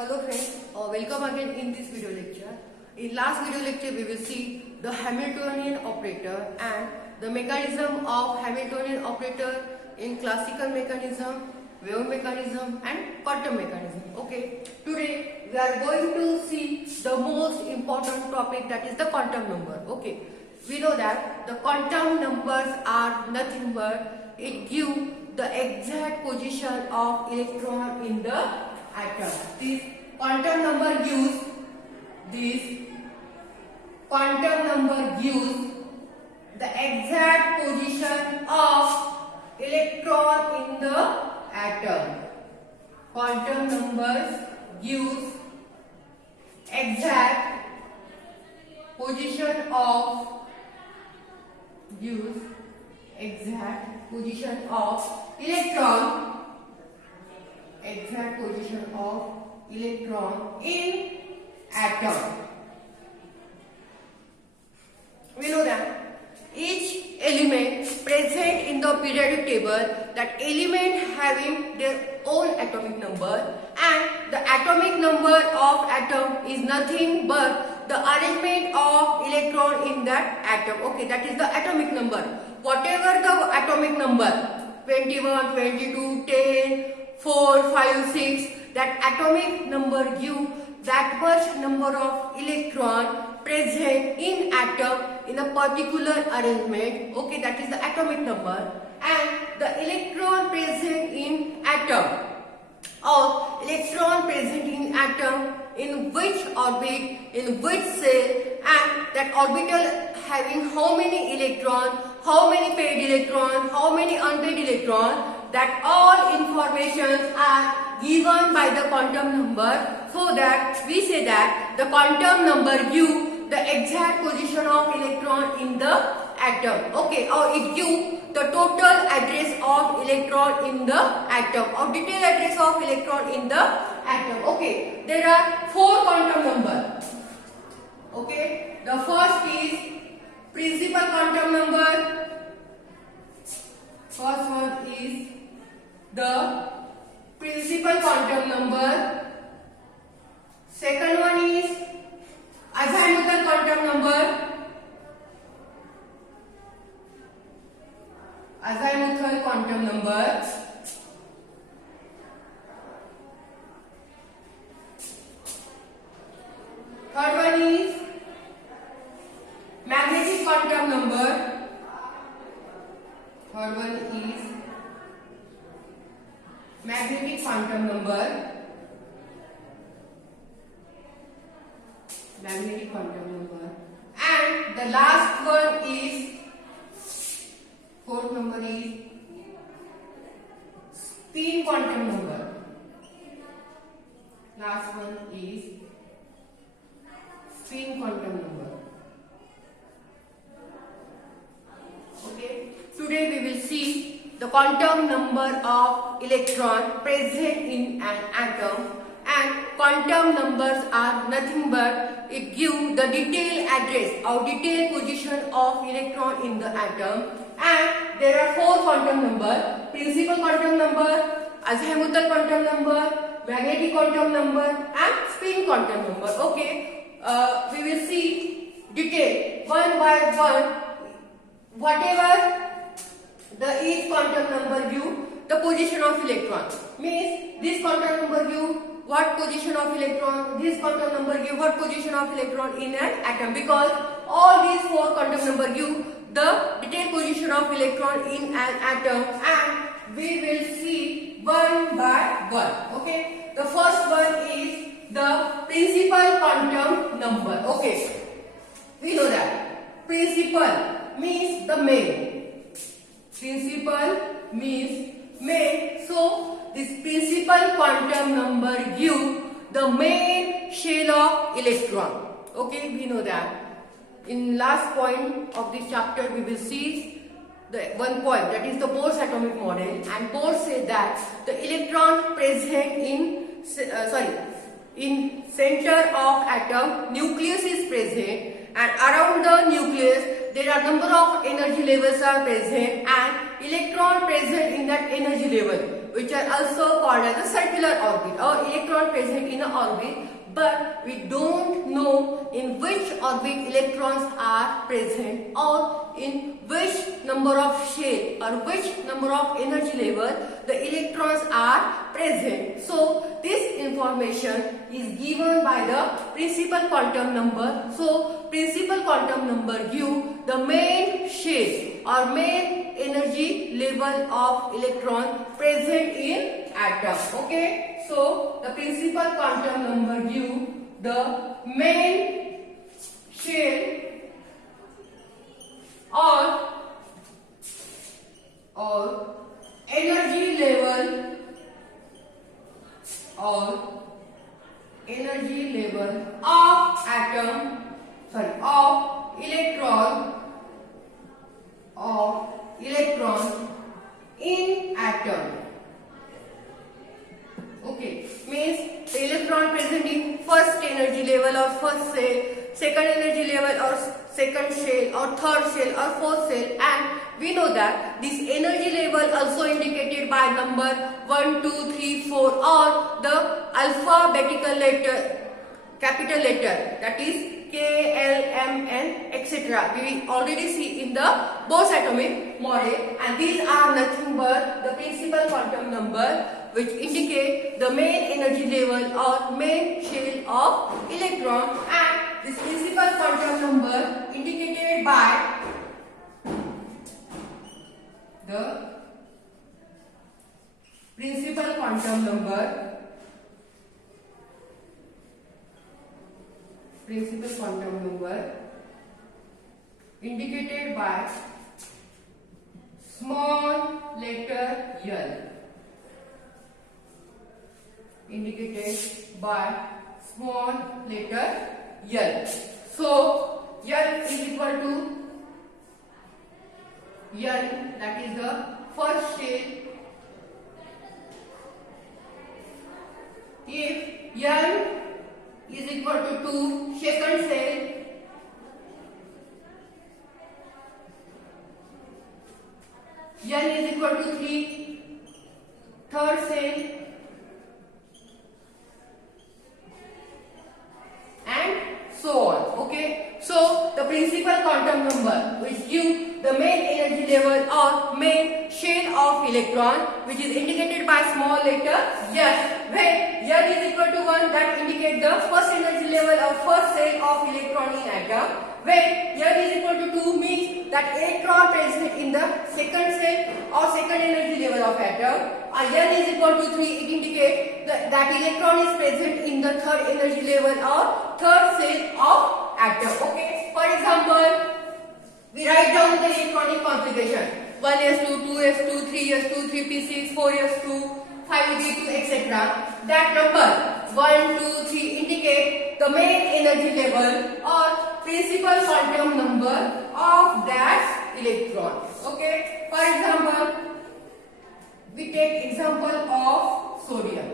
Hello friends, welcome again in this video lecture. In last video lecture we will see the Hamiltonian operator and the mechanism of Hamiltonian operator in classical mechanism, wave mechanism and quantum mechanism. Okay, today we are going to see the most important topic, that is the quantum number. Okay, we know that the quantum numbers are nothing but it gives the exact position of electron in the atom. This quantum number gives the exact position of electron in the atom. Quantum numbers gives exact position of electron in atom. We know that each element present in the periodic table, that element having their own atomic number, and the atomic number of atom is nothing but the arrangement of electron in that atom. Okay, that is the atomic number. Whatever the atomic number, 21, 22, 10, 4, 5, 6, that atomic number give that much number of electron present in atom in a particular arrangement. Okay, that is the atomic number. And the electron present in atom, or electron present in atom in which orbit, in which cell, and that orbital having how many electron, how many paired electron, how many unpaired electron, that all informations are given by the quantum number. So that we say that the quantum number gives the exact position of electron in the atom. Okay, or it gives the total address of electron in the atom, or detailed address of electron in the atom. Okay, there are 4 quantum numbers. Okay, the first is principal quantum number. First one is the principal quantum number. Second one is azimuthal quantum number. Azimuthal quantum number. Third one is magnetic quantum number. Third one is magnetic quantum number. Magnetic quantum number. And the last one is, fourth number is spin quantum number. Last one is spin quantum number. Okay, today we will see the quantum number of electron present in an atom, and quantum numbers are nothing but it gives the detailed address or detailed position of electron in the atom. And there are 4 quantum numbers: principal quantum number, azimuthal quantum number, magnetic quantum number and spin quantum number. Okay, we will see detail one by one. Whatever the each quantum number give the position of electron, means this quantum number give what position of electron, this quantum number give what position of electron in an atom, because all these 4 quantum number give the detailed position of electron in an atom, and we will see one by one. Okay, the first one is the principal quantum number. Okay, we know that principal means the main. Principal means main. So this principal quantum number gives the main shell of electron. Okay, we know that. In last point of this chapter we will see the one point, that is the Bohr's atomic model, and Bohr said that the electron present in center of atom, nucleus is present, and around the nucleus there are number of energy levels are present, and electron present in that energy level. which are also called as a circular orbit or electron present in an orbit, but we don't know in which orbit electrons are present or in which number of shell or which number of energy level the electrons are present. So this information is given by the principal quantum number. So principal quantum number give the main shell or main energy level of electron present in atom. Okay, so the principal quantum number give the main shell or energy level of atom, of electron in atom. Okay, means the electron present in first energy level or first cell, second energy level or second shell or third shell or fourth cell, and we know that this energy level also indicated by number 1, 2, 3, 4 or the alphabetical letter, capital letter, that is K, L, M, N, etc. We already see in the Bose atomic model, and these are nothing but the principal quantum number which indicate the main energy level or main shell of electron, and this principal quantum number indicated by the principal quantum number indicated by small letter L. So L is equal to L, that is the first shell. If L is equal to 2, second cell. L is equal to 3, third cell. And so on. Okay. So the principal quantum number which give the main energy level or main shell of electron, which is indicated by small letter L. When L is equal to 1, that indicates the first energy level or first cell of electron in atom. When L is equal to 2 means that electron present in the second cell or second energy level of atom. L is equal to 3, it indicates that electron is present in the third energy level or third cell of atom. Okay. For example, we write down the electronic configuration: 1s2, 2s2, 3s2, 3p6, 4s2, 5d2, etc. That number 1, 2, 3 indicate the main energy level or principal quantum number of that electron. Okay. For example, we take example of sodium.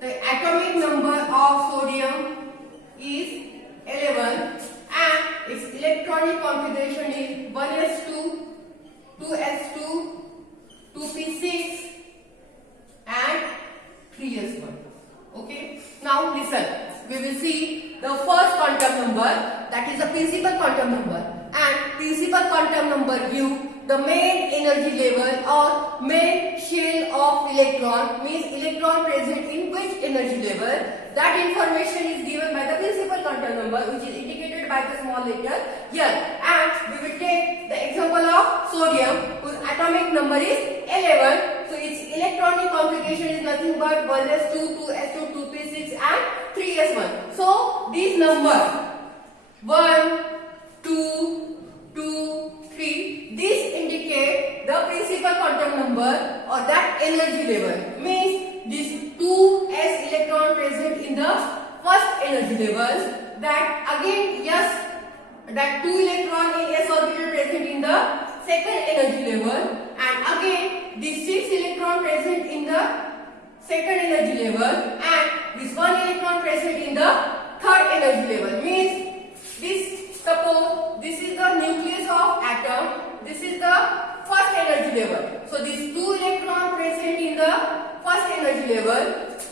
The atomic number of sodium is 11 and its electronic configuration is 1s2, 2s2, 2p6 and 3s1. Okay. Now listen, we will see the first quantum number, that is the principal quantum number, and principal quantum number give the main energy level or main shell of electron, means electron present in which energy level. That information is given by the principal quantum number, which is indicated by the small letter L. And we will take the example of sodium, whose atomic number is 11. So its electronic configuration is nothing but 1s2, 2s2, 2p6 and 3s1. So these numbers 1, 2, 2, 3, these indicate the principal quantum number or that energy level. Means these 2s electron present in the first energy levels, that again that 2 electron in s orbital present in the second energy level, and again this 6 electron present in the second energy level, and this 1 electron present in the third energy level. Means this, suppose this is the nucleus of atom, this is the first energy level. So these 2 electrons present in the first energy level.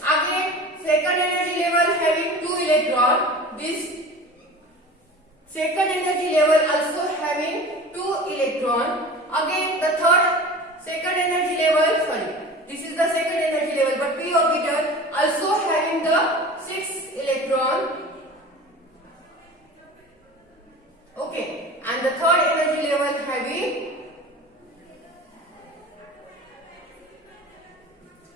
Again, second energy level having 2 electron. This second energy level also having 2 electron. Again, the second energy level, this is the second energy level, but p orbital also having the 6 electron. Okay, and the third energy level having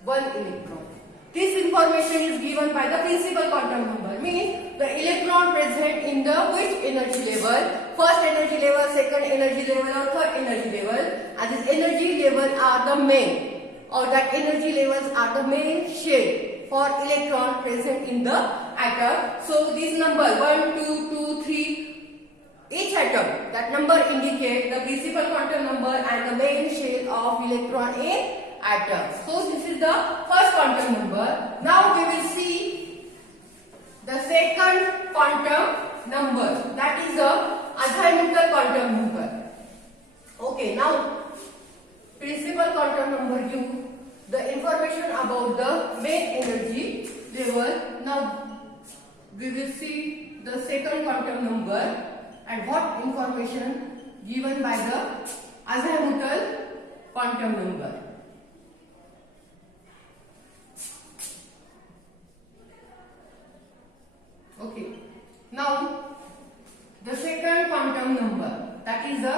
1 electron. This information is given by the principal quantum number, means the electron present in the which energy level, first energy level, second energy level or third energy level, and this energy level are the main, or that energy levels are the main shade for electron present in the atom. So this number 1, 2, 2, 3, each atom, that number indicate the principal quantum number and the main shade of electron in atom. So this is the first quantum number. Now we will see the second quantum number, that is the azimuthal quantum number. Okay, now principal quantum number U, the information about the main energy level. Now we will see the second quantum number and what information given by the azimuthal quantum number. Okay, now the second quantum number, that is the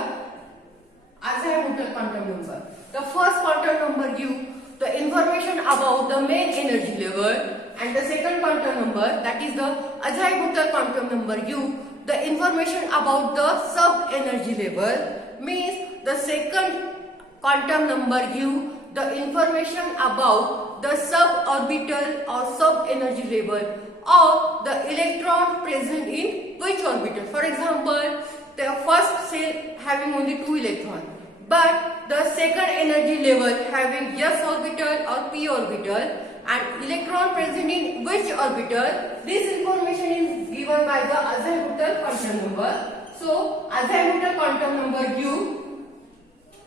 azimuthal quantum number. The first quantum number gives the information about the main energy level, and the second quantum number, that is the azimuthal quantum number, gives the information about the sub energy level. Means the second quantum number gives the information about the suborbital or sub energy level of the electron present in which orbital. For example, the first cell having only 2 electrons, but the second energy level having s orbital or p orbital, and electron present in which orbital. This information is given by the azimuthal quantum number. So azimuthal quantum number gives,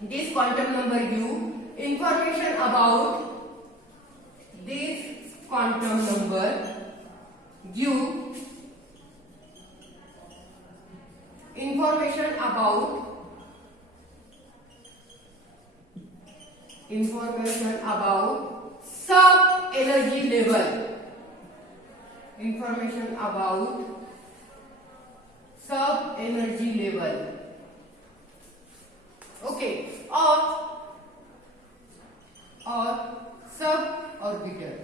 this quantum number gives information about this quantum number, give information about sub energy level, information about sub energy level. Okay, or suborbital.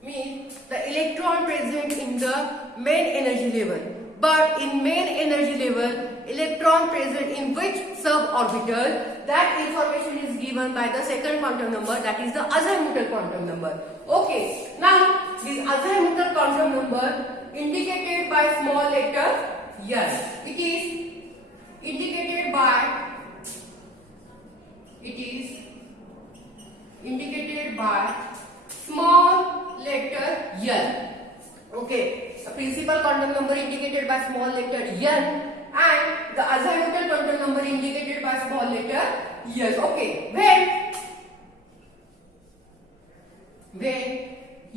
Means the electron present in the main energy level, but in main energy level electron present in which suborbital, that information is given by the second quantum number, that is the azimuthal quantum number. Okay, now this azimuthal quantum number indicated by small letter n. It is indicated by small letter n. Okay, the principal quantum number indicated by small letter n, and the azimuthal quantum number indicated by small letter s. Okay, when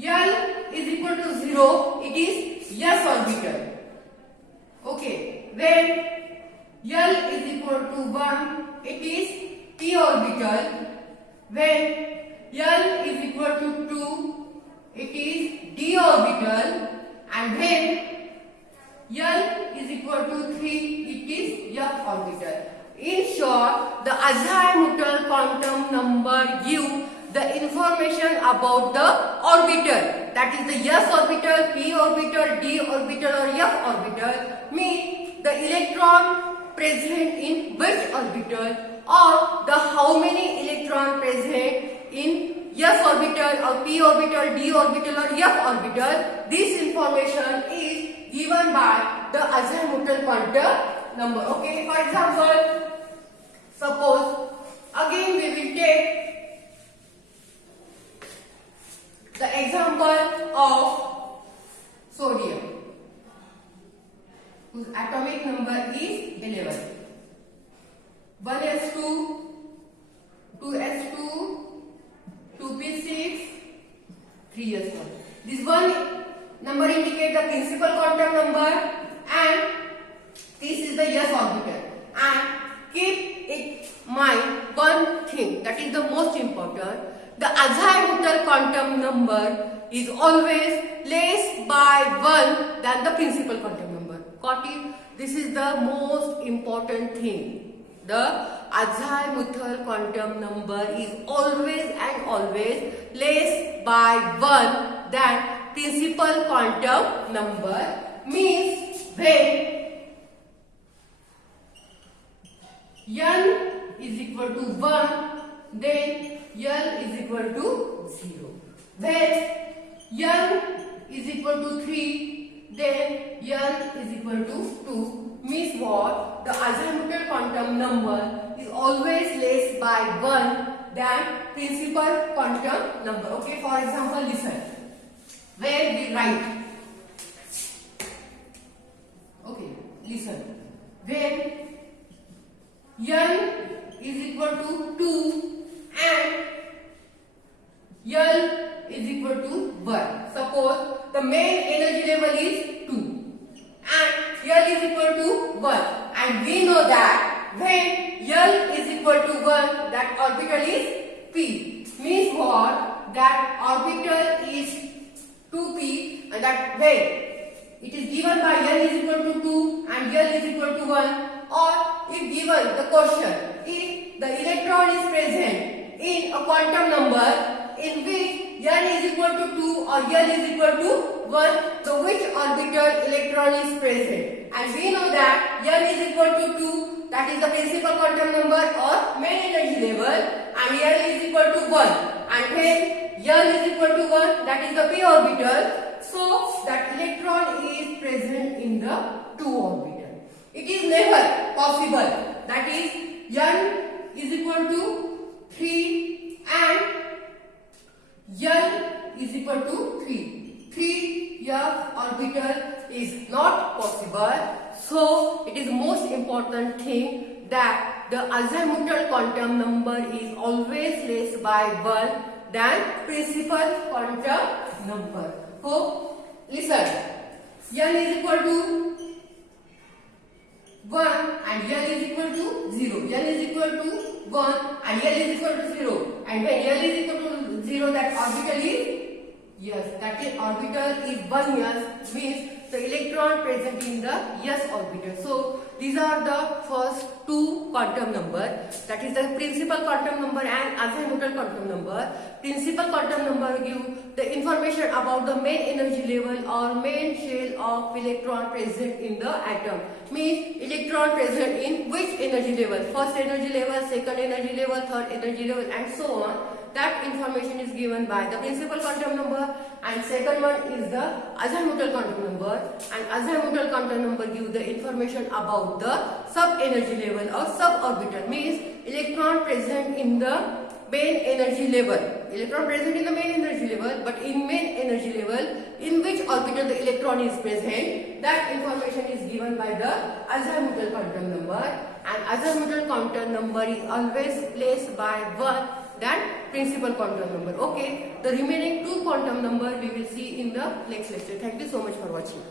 L is equal to 0, it is s orbital. Okay, when L is equal to 1, it is p orbital. When L is equal to 2, it is d orbital, and when L is equal to 3, it is f orbital. In short, the azimuthal quantum number gives the information about the orbital, that is the s orbital, p orbital, d orbital or f orbital, means the electron present in which orbital, or the how many electron present in s orbital or p orbital, d orbital or f orbital. This information is given by the azimuthal quantum number. Okay, for example, suppose again we will take the example of sodium, whose atomic number is 11. 1s2, 2s2, 2p6, 3s1. This one number indicates the principal quantum number and this is the s orbital. And keep in mind one thing that is the most important. The azimuthal quantum number is always less by 1 than the principal quantum number. Got it? This is the most important thing. The azimuthal quantum number is always and always less by 1 than principal quantum number. Means when n is equal to 1, then L is equal to 0. When n is equal to 3, then n is equal to 2. Means what? The azimuthal quantum number is always less by 1 than principal quantum number. Okay, for example, listen. Where we write. Okay, listen. When n is equal to 2 and L is equal to 1. Suppose the main energy level is 2 and L is equal to 1, and we know that when L is equal to 1, that orbital is p. Means what? That orbital is 2p, and that when it is given by L is equal to 2 and L is equal to 1, or if given the question, if the electron is present in a quantum number in which n is equal to 2 or L is equal to 1, so which orbital electron is present? And we know that n is equal to 2, that is the principal quantum number or main energy level, and L is equal to 1. And when L is equal to 1, that is the p orbital, so that electron is present in the 2 orbital. It is never possible that is n is equal to 3 and L is equal to 3. 3s orbital is not possible. So it is most important thing that the azimuthal quantum number is always less by 1 than principal quantum number. So listen, n is equal to 1 and L is equal to 0. L is equal to 1 and L is equal to 0. And when L is equal to 0, that orbital is yes. That is orbital is 1s, means the electron present in the s orbital. So these are the first two quantum number. That is the principal quantum number and azimuthal quantum number. Principal quantum number give the information about the main energy level or main shell of electron present in the atom. Means electron present in which energy level? First energy level, second energy level, third energy level, and so on. That information is given by the principal quantum number, and second one is the azimuthal quantum number, and azimuthal quantum number give the information about the sub energy level or suborbital, means electron present in the main energy level. Electron present in the main energy level, but in main energy level in which orbital the electron is present, that information is given by the azimuthal quantum number, and azimuthal quantum number is always less by 1 than principal quantum number. Okay, the remaining two quantum number we will see in the next lecture. Thank you so much for watching.